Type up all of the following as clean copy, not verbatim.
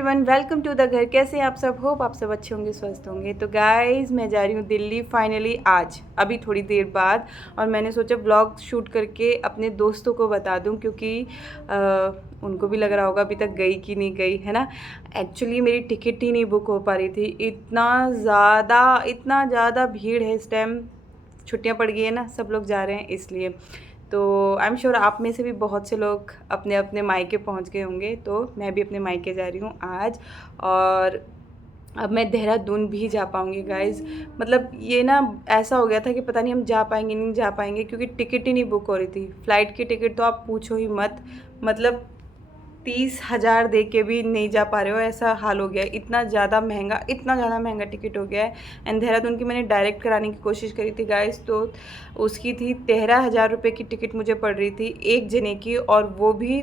Everyone, welcome to the घर। कैसे हैं आप सब? होप आप सब अच्छे होंगे, स्वस्थ होंगे। तो गाइस, मैं जा रही हूँ दिल्ली फाइनली आज, अभी थोड़ी देर बाद। और मैंने सोचा व्लॉग शूट करके अपने दोस्तों को बता दूँ, क्योंकि उनको भी लग रहा होगा अभी तक गई कि नहीं गई, है ना। एक्चुअली मेरी टिकट ही नहीं बुक हो पा रही थी। इतना ज़्यादा भीड़ है इस टाइम, छुट्टियाँ पड़ गई है ना, सब लोग जा रहे हैं इसलिए। तो आई एम श्योर आप में से भी बहुत से लोग अपने अपने मायके पहुंच गए होंगे। तो मैं भी अपने मायके जा रही हूँ आज, और अब मैं देहरादून भी जा पाऊँगी गाइज़। मतलब ये ना ऐसा हो गया था कि पता नहीं हम जा पाएंगे नहीं जा पाएंगे, क्योंकि टिकट ही नहीं बुक हो रही थी। फ़्लाइट की टिकट तो आप पूछो ही मत, मतलब 30,000 दे के भी नहीं जा पा रहे हो, ऐसा हाल हो गया है। इतना ज़्यादा महंगा टिकट हो गया है। एंड देहरादून की मैंने डायरेक्ट कराने की कोशिश करी थी गाइस, तो उसकी थी 13,000 रुपये की टिकट मुझे पड़ रही थी एक जने की, और वो भी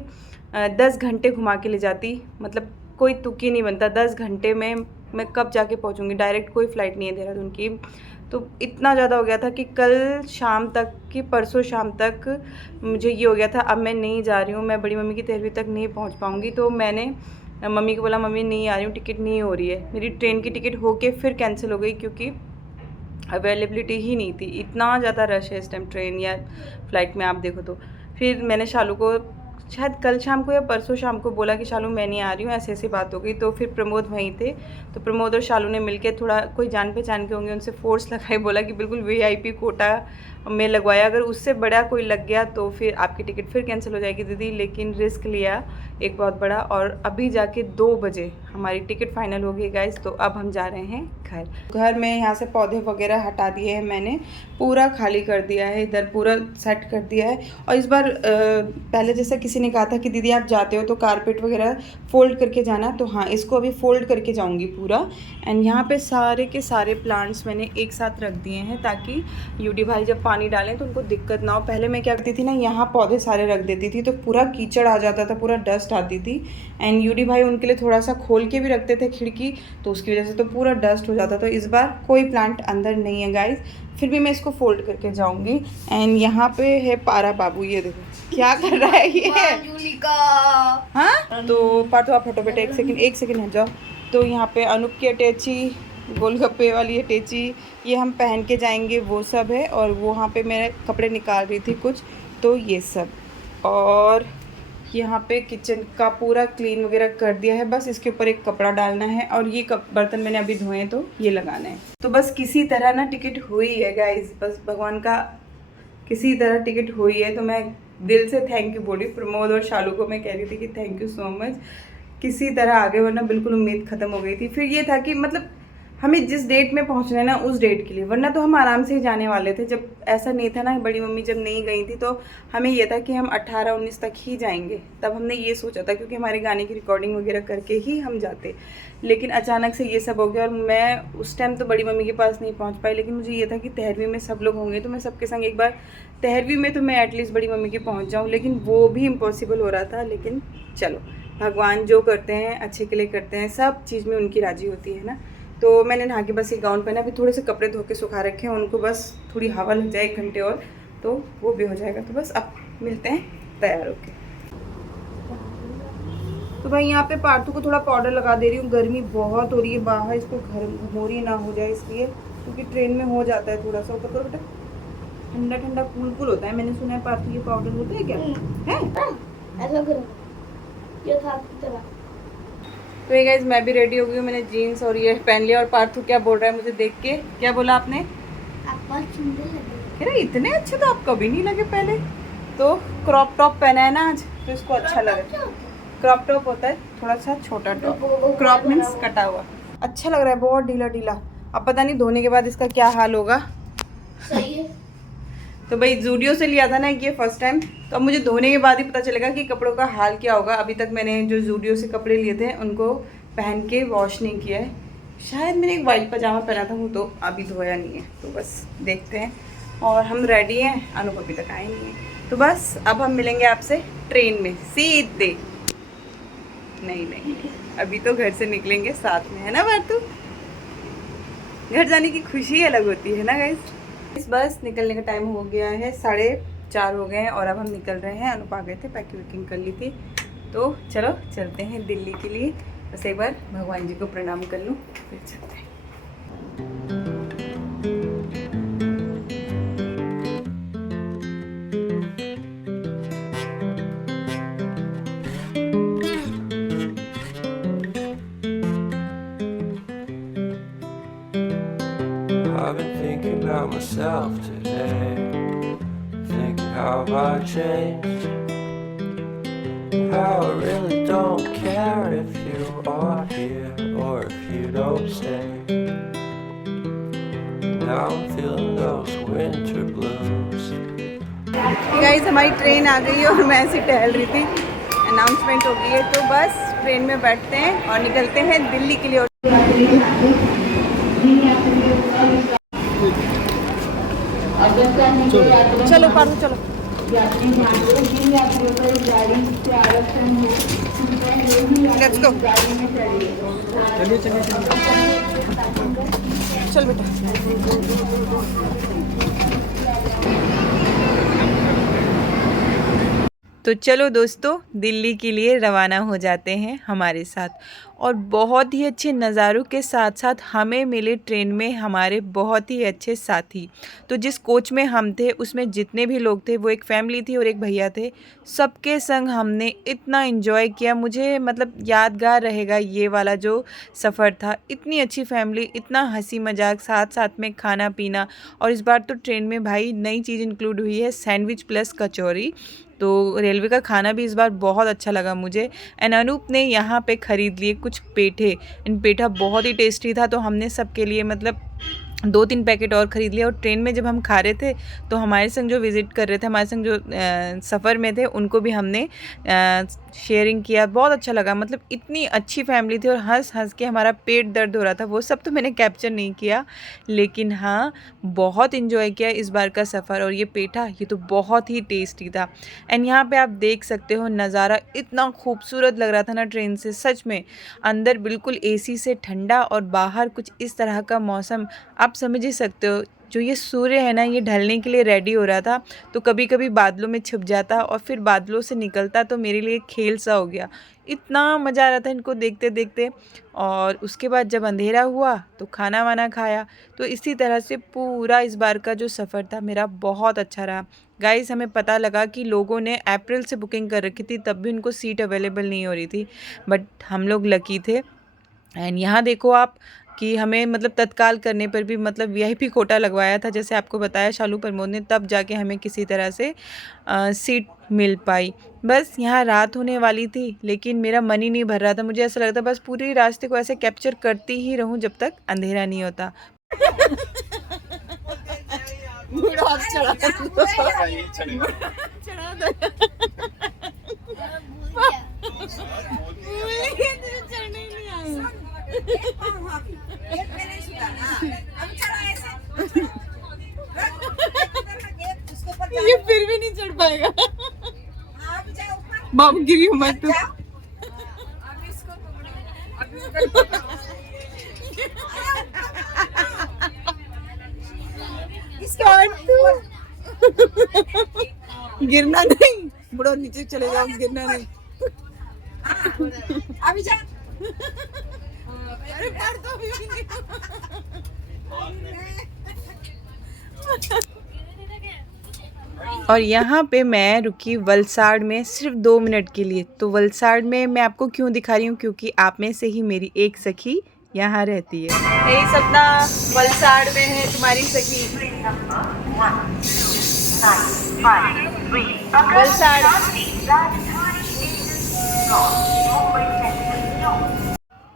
10 घंटे घुमा के ले जाती। मतलब कोई तुक ही नहीं बनता, 10 घंटे में मैं कब जाके पहुंचूंगी। डायरेक्ट कोई फ़्लाइट नहीं है देहरादून की। तो इतना ज़्यादा हो गया था कि कल शाम तक कि परसों शाम तक मुझे ये हो गया था, अब मैं नहीं जा रही हूँ, मैं बड़ी मम्मी की 13वीं तक नहीं पहुँच पाऊँगी। तो मैंने मम्मी को बोला, मम्मी नहीं आ रही हूँ, टिकट नहीं हो रही है। मेरी ट्रेन की टिकट होके फिर कैंसिल हो गई, क्योंकि अवेलेबिलिटी ही नहीं थी। इतना ज़्यादा रश है इस टाइम ट्रेन या फ़्लाइट में, आप देखो तो। फिर मैंने शालू को शायद कल शाम को या परसों शाम को बोला कि शालू मैं नहीं आ रही हूँ, ऐसी ऐसी बात हो गई। तो फिर प्रमोद वहीं थे, तो प्रमोद और शालू ने मिलके थोड़ा, कोई जान पहचान के होंगे, उनसे फोर्स लगाई, बोला कि बिल्कुल वीआईपी कोटा में लगवाया, अगर उससे बड़ा कोई लग गया तो फिर आपकी टिकट फिर कैंसिल हो जाएगी दीदी। लेकिन रिस्क लिया एक बहुत बड़ा, और अभी जाके 2 बजे हमारी टिकट फाइनल हो गई गाइस। तो अब हम जा रहे हैं घर में। यहाँ से पौधे वगैरह हटा दिए हैं मैंने, पूरा खाली कर दिया है, इधर पूरा सेट कर दिया है। और इस बार पहले जैसा किसी ने कहा था कि दीदी आप जाते हो तो कारपेट वगैरह फ़ोल्ड करके जाना, तो हाँ, इसको अभी फ़ोल्ड करके जाऊँगी पूरा। एंड यहाँ पे सारे के सारे प्लांट्स मैंने एक साथ रख दिए हैं, ताकि यूडी भाई जब पानी डालें तो उनको दिक्कत ना हो। पहले मैं क्या करती थी ना, यहाँ पौधे सारे रख देती थी तो पूरा कीचड़ आ जाता था, पूरा डस्ट आती थी। एंड यूडी भाई उनके लिए थोड़ा सा खोल के भी रखते थे खिड़की, तो उसकी वजह से तो पूरा डस्ट हो जाता था। इस बार कोई प्लांट अंदर नहीं है गाइज, फिर भी मैं इसको फोल्ड करके जाऊंगी। एंड यहाँ पे है पारा बाबू, ये देखो क्या कर रहा है ये। हाँ, तो पार्थो आप हटो बेटा, एक सेकंड हट जाओ। तो यहाँ पे अनूप की अटैची, गोलगप्पे वाली अटैची, ये हम पहन के जाएंगे, वो सब है। और वो वहाँ पे मैं कपड़े निकाल रही थी कुछ, तो ये सब। और यहाँ पे किचन का पूरा क्लीन वगैरह कर दिया है, बस इसके ऊपर एक कपड़ा डालना है। और ये बर्तन मैंने अभी धोए हैं, तो ये लगाना है। तो बस किसी तरह ना टिकट हुई है गाइज, बस भगवान का किसी तरह टिकट हुई है। तो मैं दिल से थैंक यू बोली प्रमोद और शालू को, मैं कह रही थी कि थैंक यू सो मच, किसी तरह आगे, वरना बिल्कुल उम्मीद ख़त्म हो गई थी। फिर ये था कि मतलब हमें जिस डेट में पहुंचना है ना, उस डेट के लिए, वरना तो हम आराम से ही जाने वाले थे। जब ऐसा नहीं था ना, बड़ी मम्मी जब नहीं गई थी, तो हमें ये था कि हम 18-19 तक ही जाएंगे। तब हमने ये सोचा था, क्योंकि हमारे गाने की रिकॉर्डिंग वगैरह करके ही हम जाते। लेकिन अचानक से ये सब हो गया, और मैं उस टाइम तो बड़ी मम्मी के पास नहीं पहुँच पाई। लेकिन मुझे ये था कि 13वीं में सब लोग होंगे, तो मैं सबके संग एक बार 13वीं में तो मैं एटलीस्ट बड़ी मम्मी के पहुँच जाऊँ। लेकिन वो भी इम्पॉसिबल हो रहा था। लेकिन चलो, भगवान जो करते हैं अच्छे के लिए करते हैं, सब चीज़ में उनकी राजी होती है ना। तो मैंने नहा के बस ये गाउन पहना, अभी थोड़े से कपड़े धो के सुखा रखे हैं, उनको बस थोड़ी हवा लग जाए 1 घंटे और, तो वो भी हो जाएगा। तो बस अब मिलते हैं तैयार होके। तो भाई यहाँ पे पार्थू को थोड़ा पाउडर लगा दे रही हूँ, गर्मी बहुत हो रही है बाहर, इसको घमोरी ना हो जाए इसलिए, क्योंकि ट्रेन में हो जाता है थोड़ा सा। ऊपर करो बेटा, ठंडा ठंडा कूल कूल होता है। मैंने सुना है पार्थू ये पाउडर होता है क्या है? ऐसा करो ये था तरह। तो ये गाइस, मैं भी रेडी हो गई हूँ, मैंने जीन्स और ये पहन लिया। और पार्थू क्या बोल रहा है मुझे देख के? क्या बोला आपने? आप बहुत सुंदर लगे। अरे इतने अच्छे तो आप कभी नहीं लगे पहले। तो क्रॉप टॉप पहना है ना आज, तो इसको अच्छा लगा। क्रॉप टॉप होता है थोड़ा सा छोटा टॉप, क्रॉप मीन्स कटा हुआ। अच्छा लग रहा है, बहुत ढीला ढीला। अब पता नहीं धोने के बाद इसका क्या हाल होगा। सही है। तो भाई जूडियो से लिया था ना ये फर्स्ट टाइम, तो अब मुझे धोने के बाद ही पता चलेगा कि कपड़ों का हाल क्या होगा। अभी तक मैंने जो जूडियो से कपड़े लिए थे उनको पहन के वॉश नहीं किया है। शायद मैंने एक वाइट पजामा पहना था, वो तो अभी धोया नहीं है। तो बस देखते हैं। और हम रेडी हैं, अनुभव अभी तक आए नहीं है। तो बस अब हम मिलेंगे आपसे ट्रेन में सीधे। नहीं, अभी तो घर से निकलेंगे साथ में, है ना बातू? घर जाने की खुशी अलग होती है ना गाइस। इस बस निकलने का टाइम हो गया है, 4:30 हो गए हैं, और अब हम निकल रहे हैं। अनुप आ गए थे, पैकिंग वैकिंग कर ली थी। तो चलो चलते हैं दिल्ली के लिए। बस एक बार भगवान जी को प्रणाम कर लूँ फिर चलते हैं। I've been thinking about myself today, thinking how I changed, how I really don't care if you are here or if you don't stay. Now I'm feeling those winter blues. Guys हमारी train आ गई है और मैं ऐसे टहल रही थी, announcement हो गई है तो बस ट्रेन में बैठते हैं और निकलते हैं दिल्ली के लिए। चलो पारो चलो। Let's go. चल बेटा। तो चलो दोस्तों दिल्ली के लिए रवाना हो जाते हैं हमारे साथ। और बहुत ही अच्छे नज़ारों के साथ साथ हमें मिले ट्रेन में हमारे बहुत ही अच्छे साथी। तो जिस कोच में हम थे उसमें जितने भी लोग थे वो एक फैमिली थी और एक भैया थे। सबके संग हमने इतना एंजॉय किया, मुझे मतलब यादगार रहेगा ये वाला जो सफ़र था। इतनी अच्छी फैमिली, इतना हंसी मजाक, साथ साथ में खाना पीना। और इस बार तो ट्रेन में भाई नई चीज़ इंक्लूड हुई है, सैंडविच प्लस कचौरी। तो रेलवे का खाना भी इस बार बहुत अच्छा लगा मुझे। एंड अनूप ने यहाँ पे ख़रीद लिए कुछ पेठे। इन पेठा बहुत ही टेस्टी था तो हमने सबके लिए मतलब 2-3 पैकेट और ख़रीद लिए। और ट्रेन में जब हम खा रहे थे तो हमारे संग जो विज़िट कर रहे थे, हमारे संग जो सफ़र में थे, उनको भी हमने शेयरिंग किया। बहुत अच्छा लगा, मतलब इतनी अच्छी फैमिली थी और हंस हंस के हमारा पेट दर्द हो रहा था। वो सब तो मैंने कैप्चर नहीं किया, लेकिन हाँ बहुत इन्जॉय किया इस बार का सफ़र। और ये पेठा ये तो बहुत ही टेस्टी था। एंड यहाँ पे आप देख सकते हो नज़ारा इतना खूबसूरत लग रहा था ना ट्रेन से, सच में। अंदर बिल्कुल एसी से ठंडा और बाहर कुछ इस तरह का मौसम, आप समझ ही सकते हो। जो ये सूर्य है ना, ये ढलने के लिए रेडी हो रहा था तो कभी कभी बादलों में छिप जाता और फिर बादलों से निकलता, तो मेरे लिए खेल सा हो गया। इतना मज़ा आ रहा था इनको देखते देखते। और उसके बाद जब अंधेरा हुआ तो खाना वाना खाया। तो इसी तरह से पूरा इस बार का जो सफ़र था मेरा बहुत अच्छा रहा। गाइस हमें पता लगा कि लोगों ने अप्रैल से बुकिंग कर रखी थी, तब भी उनको सीट अवेलेबल नहीं हो रही थी, बट हम लोग लकी थे। एंड यहाँ देखो आप कि हमें मतलब तत्काल करने पर भी मतलब वीआईपी कोटा लगवाया था, जैसे आपको बताया शालू प्रमोद ने, तब जाके हमें किसी तरह से सीट मिल पाई। बस यहाँ रात होने वाली थी लेकिन मेरा मन ही नहीं भर रहा था। मुझे ऐसा लगता बस पूरी रास्ते को ऐसे कैप्चर करती ही रहूँ जब तक अंधेरा नहीं होता। ये फिर भी नहीं चढ़ पाएगा। बाबू गिरी मत तू। गिरना नहीं, बुढ़ो नीचे चले जाओ, गिरना नहीं। अभी जा। अरे पर तो भी नहीं। और यहाँ पे मैं रुकी वलसाड़ में सिर्फ 2 मिनट के लिए। तो वलसाड़ में मैं आपको क्यों दिखा रही हूँ, क्योंकि आप में से ही मेरी एक सखी यहाँ रहती है। हे सपना, वलसाड़ में है तुम्हारी सखी। वलसाड़।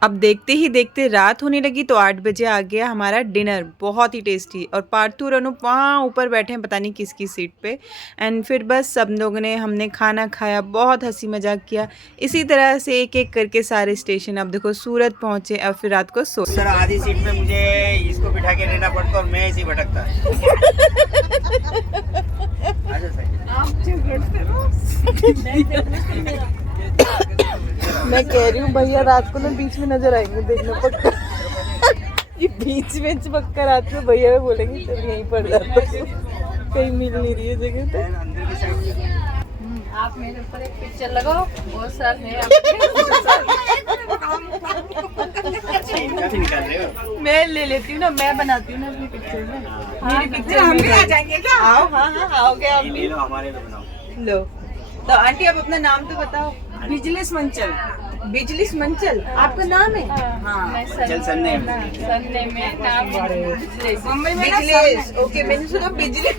अब देखते ही देखते रात होने लगी तो 8 बजे आ गया हमारा डिनर, बहुत ही टेस्टी। और पार्थू और अनूप वहाँ ऊपर बैठे हैं पता नहीं किसकी सीट पे। एंड फिर बस सब लोगों ने हमने खाना खाया, बहुत हंसी मजाक किया। इसी तरह से एक एक करके सारे स्टेशन, अब देखो सूरत पहुँचे और फिर रात को सो। सर आधी सीट पे मुझे इसको बिठा के रहना पड़ता और मैं ऐसे भटकता। मैं कह रही हूँ भैया रात को ना बीच में नजर आएंगे, देखना पक्का। ये बीच में पक्का रात में भैया बोलेंगे चल यहीं पड़ जाता, कहीं मिल नहीं रही है जगह। तो आप मेरे ऊपर एक पिक्चर लगाओ, बहुत साल है ले लेती हूँ ना, मैं बनाती हूँ ना अपनी पिक्चर में। मेरी पिक्चर हम भी आ जाएंगे क्या? आओ, हाँ हाँ आओगे आप ले भी। लो, हमारे को बनाओ। लो तो आंटी आप अपना नाम तो बताओ। बिजनेस मंचल। बिजलिस मंचल आपका नाम है? हाँ चल सन्ने संडे में नाम मुंबई में बिजलिस, ओके मैंने सुना बिजली।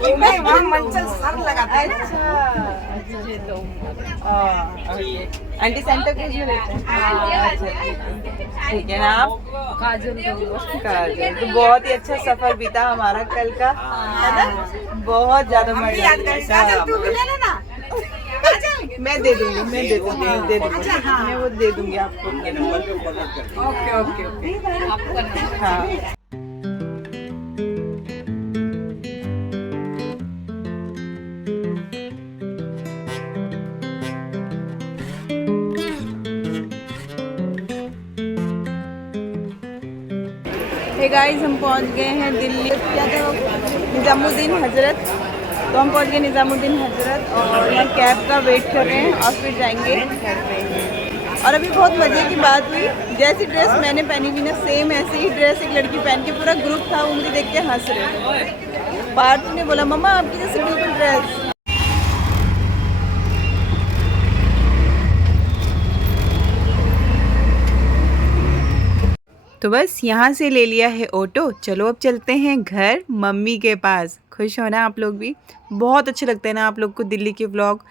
नहीं, वहाँ मंचल सर लगाते हैं ना। आंटी सेंटर क्रूज में रहते हैं? ठीक है ना। आप काजल काजल, तो बहुत ही अच्छा सफर बीता हमारा कल का, है ना? बहुत ज्यादा मजा आया। तू भी ले लेना। मैं दे दूंगी, मैं दे दूंगी, मैं वो दे दूंगी आपको। के नंबर पे फॉरवर्ड कर दो। Okay okay okay. हाँ हे गाइस, हम पहुंच गए हैं दिल्ली, क्या था निज़ामुद्दीन हजरत। तो हम पहुंच गए निज़ामुद्दीन हजरत और यहाँ कैब का वेट कर रहे हैं और फिर जाएंगे घर पे। और अभी बहुत मज़े की बात हुई, जैसी ड्रेस मैंने पहनी हुई ना सेम ऐसी ही ड्रेस एक लड़की पहन के, पूरा ग्रुप था, वो मुझे देख के हंस रहे थे। पार्थ ने बोला मम्मा आपकी जैसी बिल्कुल ड्रेस। तो बस यहाँ से ले लिया है ऑटो, चलो अब चलते हैं घर मम्मी के पास। खुश हो ना आप लोग भी? बहुत अच्छे लगते हैं ना आप लोग को दिल्ली के व्लॉग?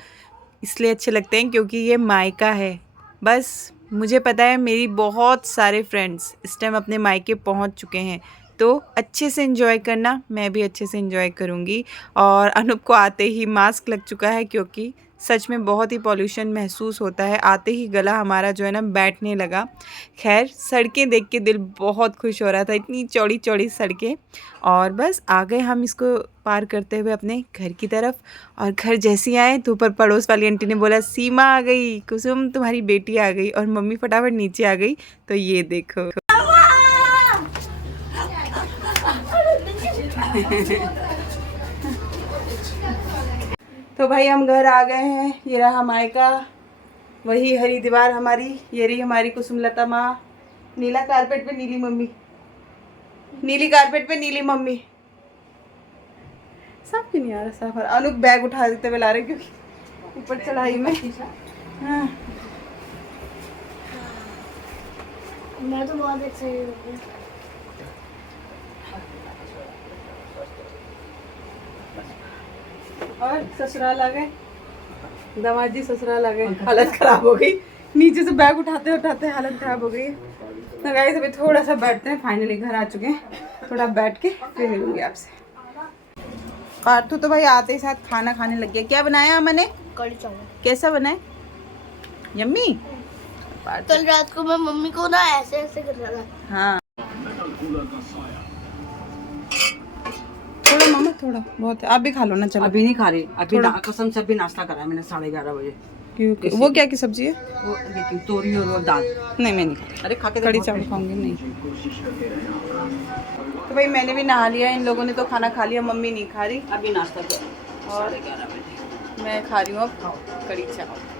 इसलिए अच्छे लगते हैं क्योंकि ये मायका है। बस मुझे पता है मेरी बहुत सारे फ्रेंड्स इस टाइम अपने मायके पहुँच चुके हैं, तो अच्छे से एंजॉय करना, मैं भी अच्छे से एंजॉय करूँगी। और अनूप को आते ही मास्क लग चुका है क्योंकि सच में बहुत ही पॉल्यूशन महसूस होता है। आते ही गला हमारा जो है ना बैठने लगा। खैर सड़कें देख के दिल बहुत खुश हो रहा था, इतनी चौड़ी चौड़ी सड़कें। और बस आ गए हम इसको पार करते हुए अपने घर की तरफ। और घर जैसे ही आए तो ऊपर पड़ोस वाली आंटी ने बोला सीमा आ गई, कुसुम तुम्हारी बेटी आ गई। और मम्मी फटाफट नीचे आ गई। तो ये देखो तो भाई हम घर आ गए हैं। ये रहा मायका, वही हरी दीवार हमारी, ये रही हमारी कुसुमलता माँ। नीला कारपेट पे नीली मम्मी, नीली कारपेट पे नीली मम्मी। सब क्यों नहीं आ रहा साफ? अनूप बैग उठा देते हुए ला रहे क्योंकि ऊपर चढ़ाई में। हाँ मैं तो बहुत एक्साइटेड हूँ। और ससुराल आ गए, दामाद जी ससुराल आ गए। हालत खराब हो गई, नीचे से बैग उठाते उठाते हालत खराब हो गई। तो गाइस अभी थोड़ा सा बैठते हैं, फाइनली घर आ चुके हैं, थोड़ा बैठ के फिर मिलूंगी आपसे। पार्थू तो भाई आते ही साथ खाना खाने लग गया। क्या बनाया मैंने? कढ़ी चावल। कैसा बना है? यम्मी। कल रात को मैं मम्मी को ना ऐसे ऐसे कर रहा था। हाँ थोड़ा मामा, थोड़ा बहुत आप भी खा लो ना। चलो अभी नहीं खा रही, अभी कसम से अभी नाश्ता करा है मैंने 11:30 बजे। क्योंकि वो क्या की सब्जी है? वो लेकिन तोरी और वो दाल। नहीं मैं नहीं खाती। अरे खा के कढ़ी चावल खाऊंगी नहीं। तो भाई मैंने भी नहा लिया, इन लोगों ने तो खाना खा लिया, मम्मी नहीं खा रही अभी नाश्ता किया और 11:30 बजे। मैं खा रही हूँ अब कढ़ी चावल।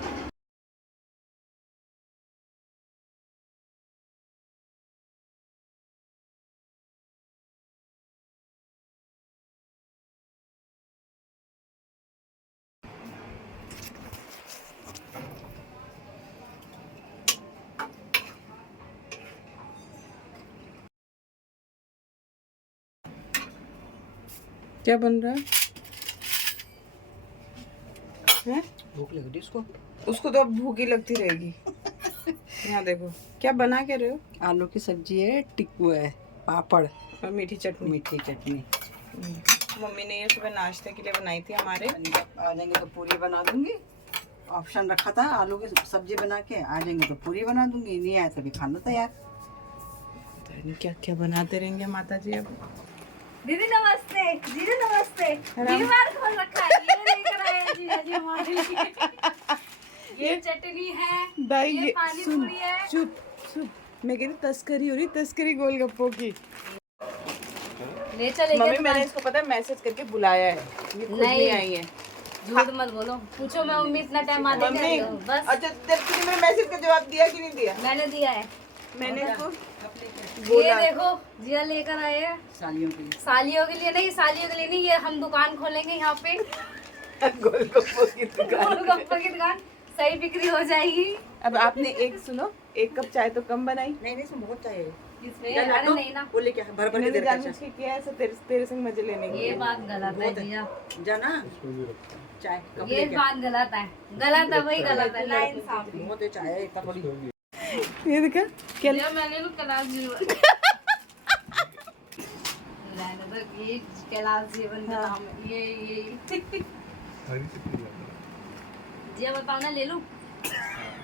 क्या बन रहा है? हैं? भूख लगी थी उसको। उसको तो अब भूख ही लगती रहेगी। यहाँ देखो क्या बना के रहे हो? आलू की सब्जी है, टिक्कू है, पापड़ और मीठी चटनी। मीठी चटनी। मम्मी ने ये सुबह नाश्ते के लिए बनाई थी हमारे। आ जाएंगे तो पूरी बना दूंगी। ऑप्शन रखा था आलू की सब्जी बना के, आ जाएंगे तो पूरी बना दूंगी, नहीं आए तो भी खाना तैयार। क्या क्या बनाते रहेंगे माता जी अब। दीदी नमस्ते। दीदी नमस्ते। दीवार खोल रखा है, ये लेकर आए हैं जीजा जी हमारे लिए। ये चटनी है, भाई ये ये पानी सुन, पूरी है। चुप चुप, मैं कह रही तस्करी हो रही, तस्करी गोलगप्पों की। ले चले मम्मी मैंने इसको पता है मैसेज करके बुलाया है, ये खुद नहीं आई है। झूठ मत बोलो, पूछो मैं मम्मी इतना टाइम आते मम्मी बस अच्छा जब तुमने मेरे मैसेज का जवाब दिया कि नहीं दिया? मैंने दिया है। मैंने इसको ये देखो जिया लेकर आए हैं सालियों के लिए सालियों के लिए नहीं, सालियों के लिए नहीं, ये हम दुकान खोलेंगे यहाँ पे गोलगप्पों की दुकान। गोलगप्पे की दुकान, सही बिक्री हो जाएगी। अब आपने एक सुनो, 1 कप चाय तो कम बनाई। नहीं इसमें बहुत चाहिए। इसमें या अरे लड्डू, नहीं ना, वो लेके भर भर के मैंने दे रखा जानबूझ के किया है, ऐसा तेरे संग मजे लेने के ये लिए। बात गलत है जिया, जाना चाय कप ये लेके बात गलत है, गलत है, वही गलत है ना इंसाफी। बहुत है चाय एक कप थोड़ी। ये देखा क्या जिया मैंने तो कैलाश जीवन रहने दो, ये कैलाश जीवन का नाम है, ये जिया बताओ ना, ले लूं?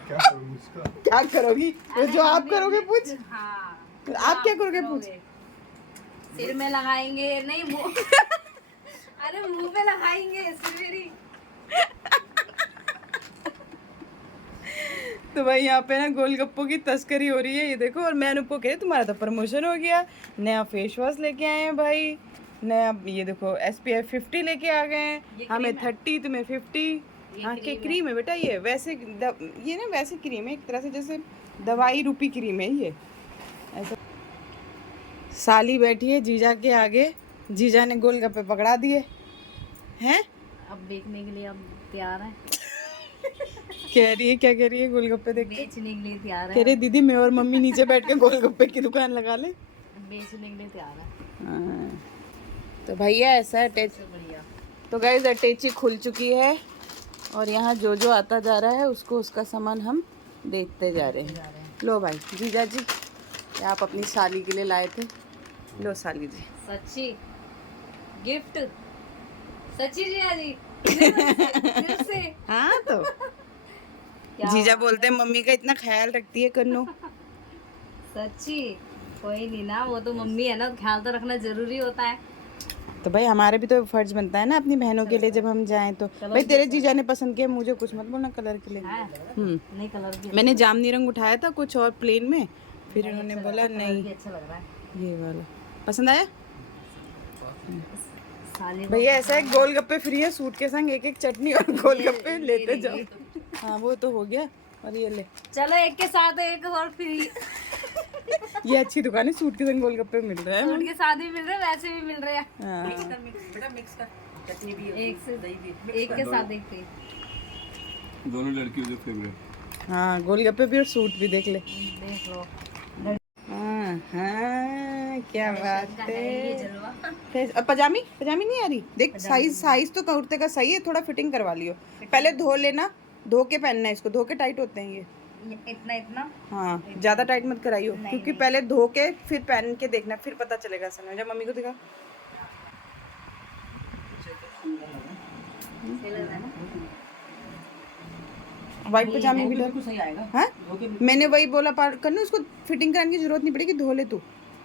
क्या करोगी? तो जो आप करोगे पूछ। हाँ, आप क्या करोगे पूछ। सिर में लगाएंगे नहीं मुंह अरे मुंह पे लगाएंगे सिरमेरी। तो भाई यहाँ पे ना गोलगप्पों की तस्करी हो रही है, ये देखो। और मैंने उनको कह तुम्हारा तो प्रमोशन हो गया, नया फेस वॉश लेके आए हैं भाई, नया ये देखो SPF 50 लेके आ गए हैं। हमें 30 तुम्हें 50। हाँ क्या क्रीम है बेटा ये? वैसे ये ना वैसे क्रीम है एक तरह से, जैसे दवाई रूपी क्रीम है ये। ऐसा साली बैठी है जीजा के आगे, जीजा ने गोलगप्पे पकड़ा दिए हैं। अब बेचने के लिए अब तैयार है, कह रही है, क्या कह रही है? गोलगप्पे देख के बेचने के लिए तैयार कह है, रही दीदी मैं और मम्मी नीचे बैठ के गोलगप्पे की दुकान लगा ले। बेचने के लिए तैयार है। हाँ। तो भैया ऐसा है अटैच। बढ़िया। तो गाइस अटैची खुल चुकी है और यहाँ जो जो आता जा रहा है उसको उसका सामान हम देखते जा रहे हैं। लो भाई जीजा जी, ये आप अपनी साली के लिए लाए थे, लो साली जी। सच्ची गिफ्ट, सच्ची जिया जी दिल से। हाँ तो क्या जीजा बोलते हैं मम्मी का इतना ख्याल रखती है कन्नू। सच्ची कोई नहीं ना, वो तो मम्मी है ना, ख्याल तो रखना जरूरी होता है। तो भाई हमारे भी तो फर्ज बनता है ना अपनी बहनों के लिए जब हम जाएं तो। भाई तेरे जीजा ने पसंद किया, मुझे कुछ मत बोलना कलर के लिए। है नहीं कलर भी मैंने जामनी रंग उठाया था कुछ और प्लेन में, फिर उन्होंने बोला नहीं अच्छा लग रहा है। ये वाला पसंद आया। साले भैया ऐसा है गोलगप्पे फ्री है, सूट के संग एक एक चटनी और गोलगप्पे लेते जाओ। हाँ वो तो हो गया। और ये ले, चलो एक के साथ एक और फ्री, ये अच्छी दुकान है, सूट के संग गोलगप्पे मिल रहे हैं। उनके साथ भी मिल रहे हैं, वैसे भी मिल रहे हैं, हाँ। बेटा मिक्स कर, चटनी भी है, एक से दही भी एक के साथ एक फ्री। दोनों लड़कियों के फेवरेट। हाँ गोलगप्पे भी और सूट भी देख ले। देख लो हाँ हाँ क्या बात ये है। जलवा। फिर अब पजामी पजामी नहीं आ रही देख, साइज तो कुर्ते का सही है, थोड़ा फिटिंग करवा लियो। पहले धो लेना, धो के पहनना है इसको, धो के टाइट होते हैं ये। इतना इतना हाँ ज्यादा टाइट मत कराइयो, क्योंकि पहले धो के फिर पहन के देखना, फिर पता चलेगा। समझ जा, मम्मी को दिखा। सही लग रहा है ना? व्हाइट पजामे भी बिल्कुल सही आएगा। हाँ मैंने वही बोला करना, उसको फिटिंग कराने की जरूरत नहीं पड़ेगी, धो ले तू।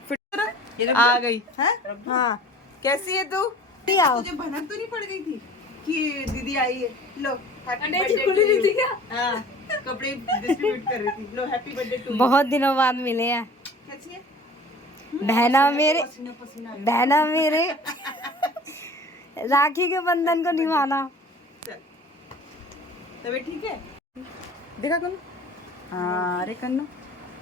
फिट आ गई है। हाँ कैसी है तू? तुझे भनक तो नहीं पड़ गई थी कि दीदी आई है? लो हाँ कपड़े डिस्ट्रीब्यूट कर रही थी। लो हैप्पी बर्थडे टू। बहुत दिनों बाद मिले हैं कैसी है? बहना मेरे, पसीना पसीना बहना मेरे राखी के बंधन को निभाना। तबीयत ठीक है? देखा कन्नू? हाँ अरे कन्नू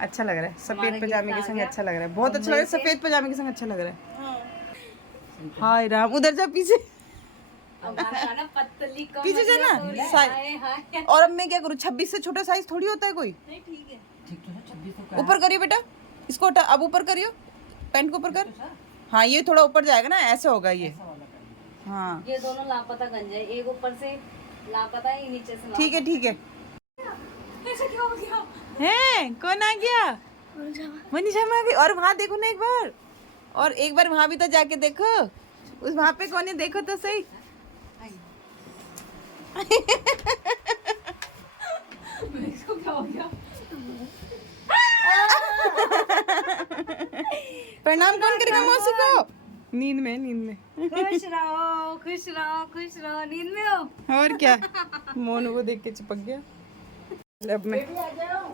अच्छा लग रहा है, सफेद पजामे के संग अच्छा लग रहा है, बहुत अच्छा लग रहा है, सफेद पजामे के संग अच्छा लग रहा है। हाय राम, उधर जा पीछे, पतली पीछे जाना। और अब मैं क्या करूँ, 26 से छोटा साइज थोड़ी होता है कोई। ठीक है, ठीक तो है, 26 तो ऊपर करियो बेटा, इसको हटा, अब ऊपर करियो, पैंट को ऊपर कर। हाँ ये थोड़ा ऊपर जाएगा ना, ऐसे होगा ये। हाँ ये दोनों लापता गंज है, एक ऊपर से लापता है, नीचे से ठीक है ठीक है। ऐसा क्या हो गया? हैं कौन आ गया? मनीषा में आ गई। और वहाँ देखो ना एक बार, और एक बार वहाँ भी तो जाके देखो, उस वहाँ पे कौन है देखो तो सही। इसको क्या हो गया? प्रणाम कौन करेगा मौसी को? नींद में, नींद में। खुश रहो खुश रहो खुश रहो, नींद में हो। और क्या, मोनू को देख के चिपक गया लब में।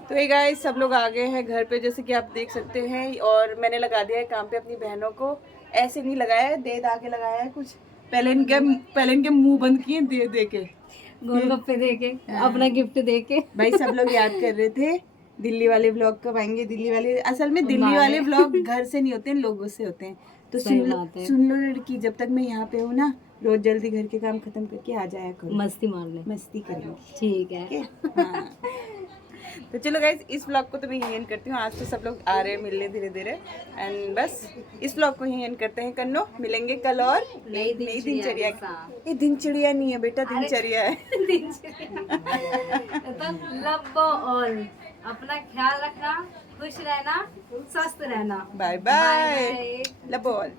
तो ये गाइस सब लोग आ गए हैं घर पे, जैसे कि आप देख सकते हैं। और मैंने लगा दिया है काम पे अपनी बहनों को, ऐसे नहीं लगाया है, दे दा के लगाया है कुछ। पहले इनके मुंह बंद किए दे दे के, गोलगप्पे दे के, अपना गिफ्ट दे के। भाई सब लोग याद कर रहे थे दिल्ली वाले व्लॉग कब आएंगे? दिल्ली वाले, असल में दिल्ली वाले व्लॉग घर से नहीं होते हैं, लोगों से होते हैं। तो सुन लो लड़की, जब तक मैं यहाँ पे हूँ ना, रोज जल्दी घर के काम खत्म करके आ जाया करो, मस्ती मारने। मस्ती करेंगे। ठीक है। हाँ। तो चलो गाइस, इस व्लॉग को तो मैं यहीं एंड करती हूँ। आज तो सब लोग आ रहे हैं मिलने धीरे धीरे, एंड बस इस व्लॉग को यहीं एंड करते हैं। कन्नो, मिलेंगे कल और नई दिनचर्या। ये दिनचर्या नहीं है बेटा, दिनचर्या है। तो लव ऑल, अपना ख्याल रखना, खुश रहना, स्वस्थ रहना। Bye bye, love all.